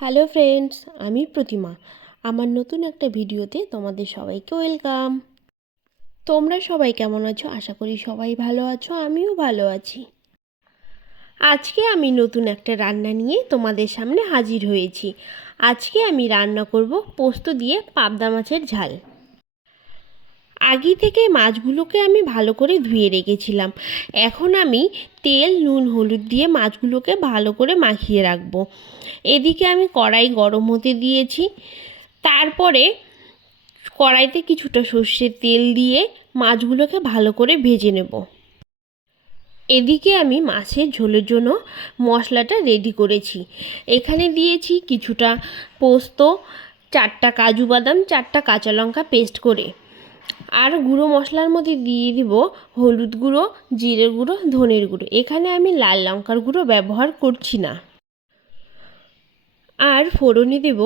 Hello friends, আমি প্রতিমা। আমার নতুন একটা ভিডিওতে তোমাদের সবাইকে ওয়েলকাম। তোমরা সবাই কেমন আছো? আশা করি সবাই ভালো আছো, আমিও ভালো আছি। আজকে আমি নতুন একটা রান্না নিয়ে তোমাদের সামনে হাজির হয়েছি। আজকে আমি রান্না করব পোস্ত দিয়ে পাবদা মাছের ঝাল। আগে থেকে মাছগুলোকে আমি ভালো করে ধুয়ে রেখেছিলাম। এখন আমি তেল, নুন, হলুদ দিয়ে মাছগুলোকে ভালো করে মাখিয়ে রাখবো। এদিকে আমি কড়াই গরম হতে দিয়েছি। তারপরে কড়াইতে কিছুটা সর্ষের তেল দিয়ে মাছগুলোকে ভালো করে ভেজে নেব। এদিকে আমি মাছের ঝোলের জন্য মশলাটা রেডি করেছি। এখানে দিয়েছি কিছুটা পোস্ত, 4টা কাজু বাদাম, 4টা কাঁচা লঙ্কা পেস্ট করে। আর গুঁড়ো মশলার মধ্যে দিয়ে দিব হলুদ গুঁড়ো, জিরে গুঁড়ো, ধনের গুঁড়ো। এখানে আমি লাল লঙ্কার গুঁড়ো ব্যবহার করছি না। আর ফোড়নে দেব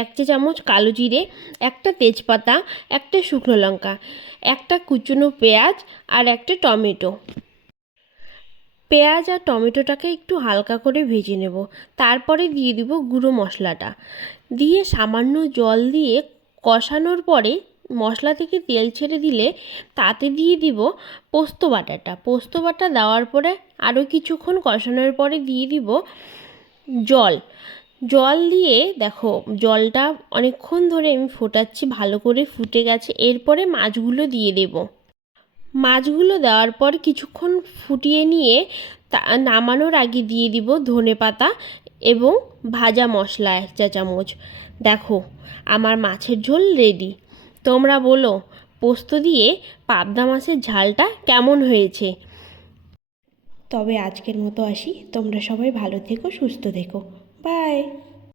1 চা চামচ কালো জিরে, একটা তেজপাতা, একটা শুকনো লঙ্কা, একটা কুচনো পেঁয়াজ আর একটা টমেটো। পেঁয়াজ আর টমেটোটাকে একটু হালকা করে ভেজে নেব। তারপরে দিয়ে দিব গুঁড়ো মশলাটা, দিয়ে সামান্য জল দিয়ে কষানোর পরে মশলা থেকে তেল ছেড়ে দিলে তাতে দিয়ে দিব পোস্ত বাটা দেওয়ার পরে আরও কিছুক্ষণ কষানোর পরে দিয়ে দিব জল দিয়ে দেখো জলটা অনেকক্ষণ ধরে আমি ফোটাচ্ছি, ভালো করে ফুটে গেছে। এরপরে মাছগুলো দিয়ে দেব। মাছগুলো দেওয়ার পর কিছুক্ষণ ফুটিয়ে নিয়ে নামানোর আগে দিয়ে দিব ধনেপাতা এবং ভাজা মশলা 1 চা চামচ। দেখো আমার মাছের ঝোল রেডি। তোমরা বলো পোস্ত দিয়ে পাবদা মাছের ঝালটা কেমন হয়েছে? তবে আজকের মতো আসি। তোমরা সবাই ভালো থেকো, সুস্থ থেকো। বাই।